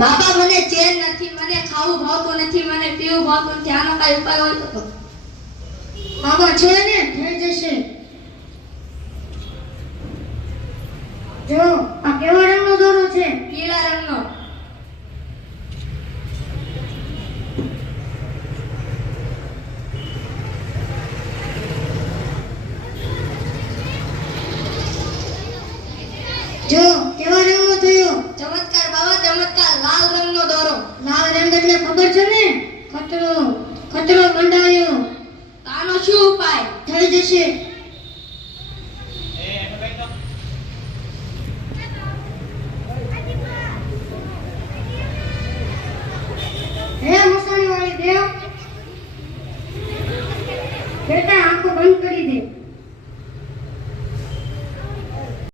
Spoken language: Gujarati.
બાબા મને ચેન નથી, મને ખાવું ભાવતું નથી, મને પીવું ભાવતું નથી. આનો કઈ ઉપાય હોય તો? બાબા છે ને, થઈ જશે. જો આ કેવા રંગનો દોરો છે? પીળા રંગનો. જો કેવા રંગનો થયો? ચમત્કાર બાબા, ચમત્કાર. લાલ રંગનો દોરો. લાલ રંગ એટલે ખબર છે ને? ખતરો, ખતરો મંડાયો. તો આનો શું ઉપાય? થઈ જશે.